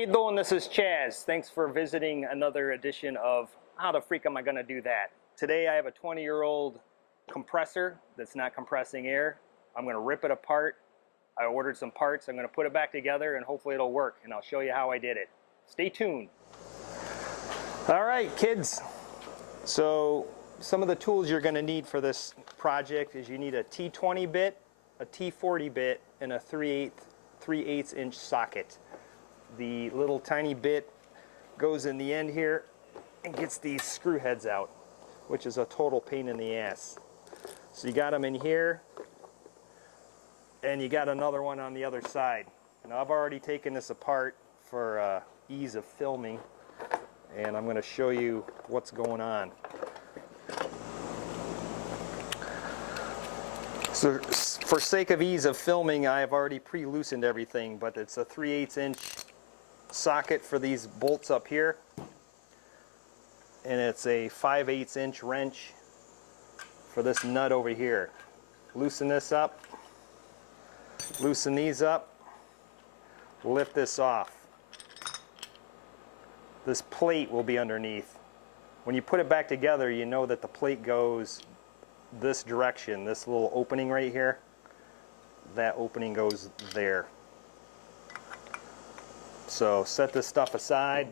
you doing? This is Chaz. Thanks for visiting another edition of How the Freak Am I Gonna Do That? Today I have a 20-year-old compressor that's not compressing air. I'm gonna rip it apart. I ordered some parts. I'm gonna put it back together and hopefully it'll work, and I'll show you how I did it. Stay tuned. All right, kids. So some of the tools you're gonna need for this project is you need a T20 bit, a T40 bit, and a 3/8 inch socket. The little tiny bit goes in the end here and gets these screw heads out, which is a total pain in the ass. So you got them in here, and you got another one on the other side. Now I've already taken this apart for ease of filming, and I'm going to show you what's going on. So for sake of ease of filming, I have already pre-loosened everything, but it's a 3/8 inch socket for these bolts up here, and it's a 5/8 inch wrench for this nut over here. Loosen this up, loosen these up, lift this off. This plate will be underneath. When you put it back together, you know that the plate goes this direction. This little opening right here, that opening goes there. So set this stuff aside.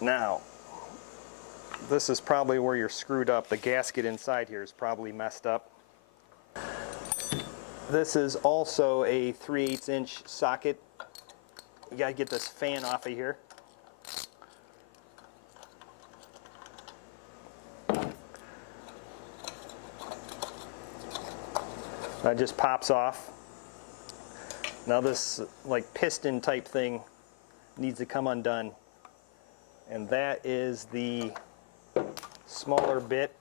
Now, this is probably where you're screwed up. The gasket inside here is probably messed up. This is also a 3/8 inch socket. You gotta get this fan off of here. That just pops off. Now this like piston type thing needs to come undone, and that is the smaller bit.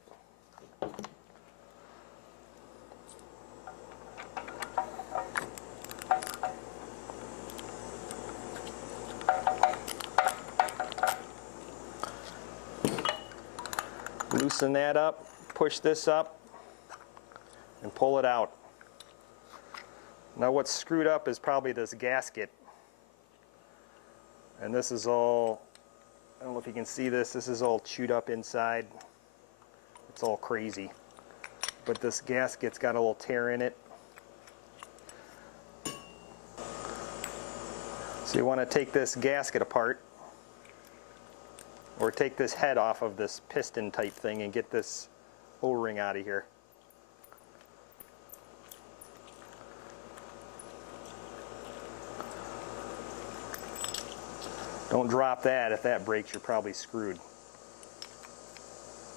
Loosen that up, push this up, and pull it out. Now what's screwed up is probably this gasket, and this is all, I don't know if you can see this, this is all chewed up inside. It's all crazy, but this gasket's got a little tear in it. So you want to take this gasket apart, or take this head off of this piston type thing and get this O-ring out of here. Don't drop that. If that breaks, you're probably screwed.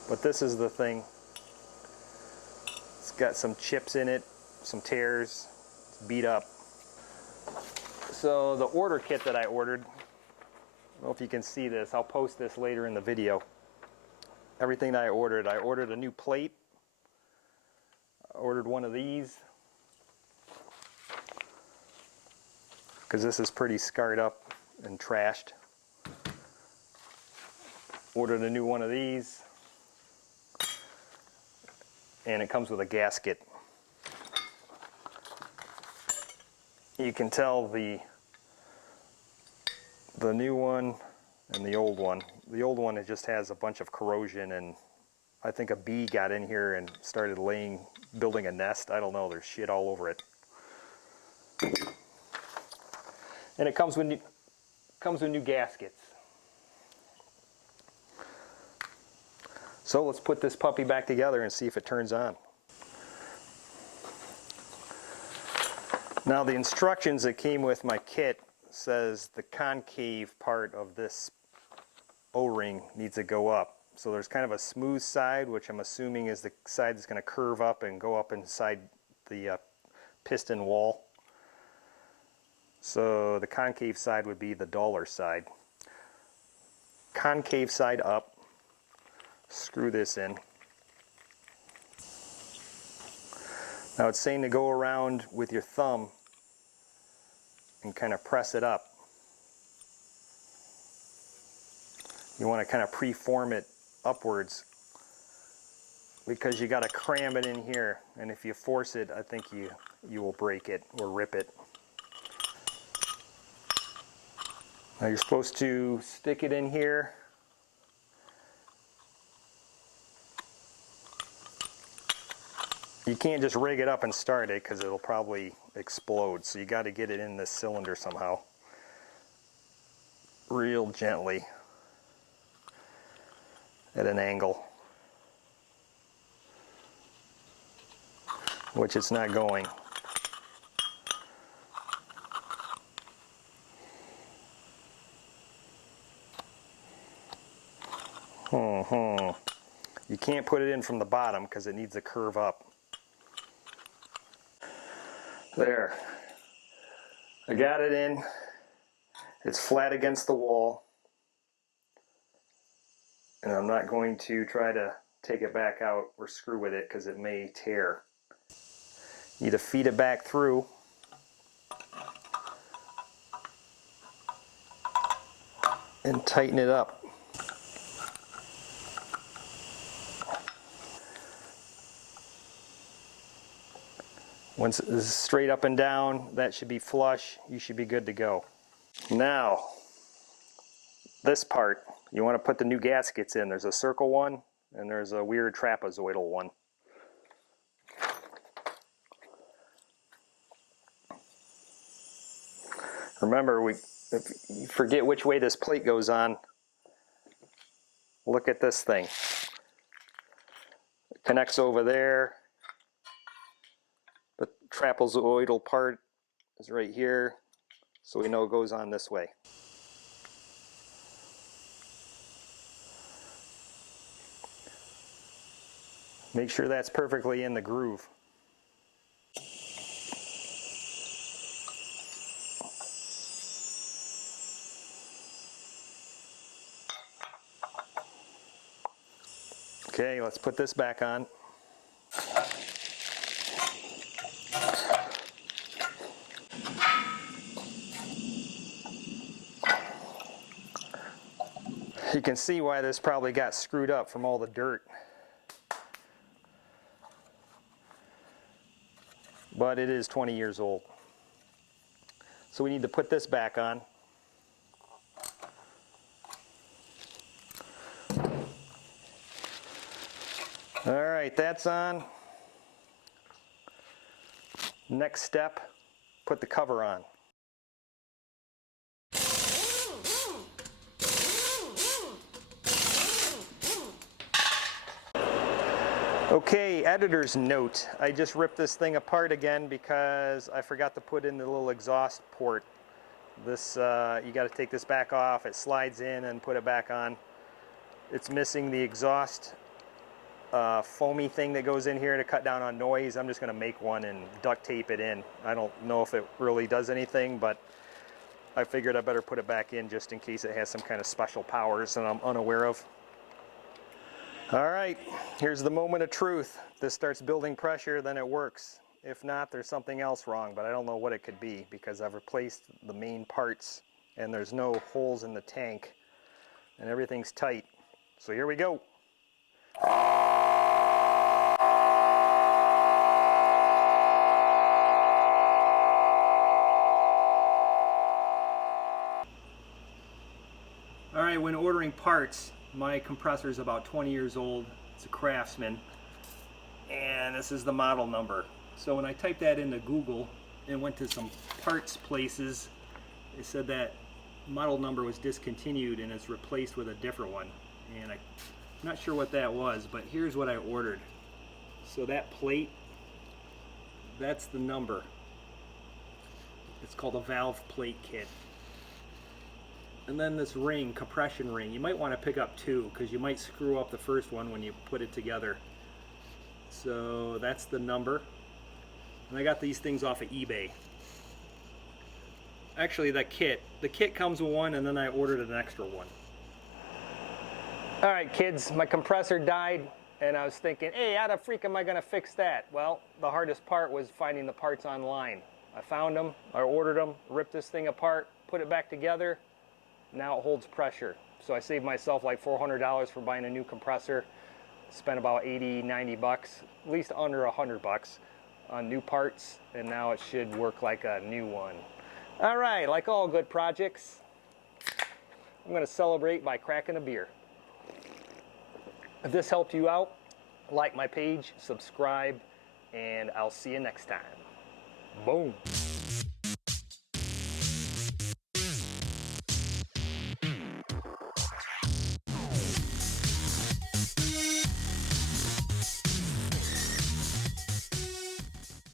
But this is the thing. It's got some chips in it, some tears, it's beat up. So the order kit that I ordered, I don't know if you can see this, I'll post this later in the video. Everything that I ordered a new plate. I ordered one of these, because this is pretty scarred up and trashed. Ordered a new one of these, and it comes with a gasket. You can tell the new one and the old one. The old one, it just has a bunch of corrosion, and I think a bee got in here and started building a nest. I don't know, there's shit all over it. And it comes with new gaskets. So let's put this puppy back together and see if it turns on. Now the instructions that came with my kit says the concave part of this O-ring needs to go up. So there's kind of a smooth side, which I'm assuming is the side that's going to curve up and go up inside the piston wall. So the concave side would be the duller side. Concave side up. Screw this in. Now it's saying to go around with your thumb and kind of press it up. You want to kind of pre-form it upwards, because you got to cram it in here, and if you force it, I think you will break it or rip it. Now you're supposed to stick it in here. You can't just rig it up and start it because it'll probably explode. So you got to get it in this cylinder somehow. Real gently. At an angle. Which it's not going. You can't put it in from the bottom because it needs to curve up. There. I got it in. It's flat against the wall. And I'm not going to try to take it back out or screw with it because it may tear. Need to feed it back through. And tighten it up. Once it's straight up and down, that should be flush. You should be good to go. Now, this part, you want to put the new gaskets in. There's a circle one, and there's a weird trapezoidal one. Remember, if you forget which way this plate goes on, look at this thing. It connects over there. The trapezoidal part is right here, so we know it goes on this way. Make sure that's perfectly in the groove. Okay, let's put this back on. You can see why this probably got screwed up from all the dirt. But it is 20 years old. So we need to put this back on. All right, that's on. Next step, put the cover on. Okay, editor's note. I just ripped this thing apart again because I forgot to put in the little exhaust port. This, you got to take this back off. It slides in and put it back on. It's missing the exhaust foamy thing that goes in here to cut down on noise. I'm just going to make one and duct tape it in. I don't know if it really does anything, but I figured I better put it back in just in case it has some kind of special powers that I'm unaware of. All right, here's the moment of truth. If this starts building pressure, then it works. If not, there's something else wrong, but I don't know what it could be because I've replaced the main parts and there's no holes in the tank and everything's tight. So here we go. All right, when ordering parts, my compressor is about 20 years old. It's a Craftsman, and this is the model number. So when I typed that into Google and went to some parts places, they said that model number was discontinued and it's replaced with a different one. And I'm not sure what that was, but here's what I ordered. So that plate, that's the number. It's called a valve plate kit. And then this ring, compression ring, you might want to pick up two because you might screw up the first one when you put it together. So that's the number. And I got these things off of eBay. Actually, the kit comes with one, and then I ordered an extra one. All right, kids, my compressor died, and I was thinking, hey, how the freak am I going to fix that? Well, the hardest part was finding the parts online. I found them, I ordered them, ripped this thing apart, put it back together. Now it holds pressure. So I saved myself like $400 for buying a new compressor. Spent about 80, 90 bucks, at least under 100 bucks on new parts, and now it should work like a new one. All right, like all good projects, I'm going to celebrate by cracking a beer. If this helped you out, like my page, subscribe, and I'll see you next time. Boom.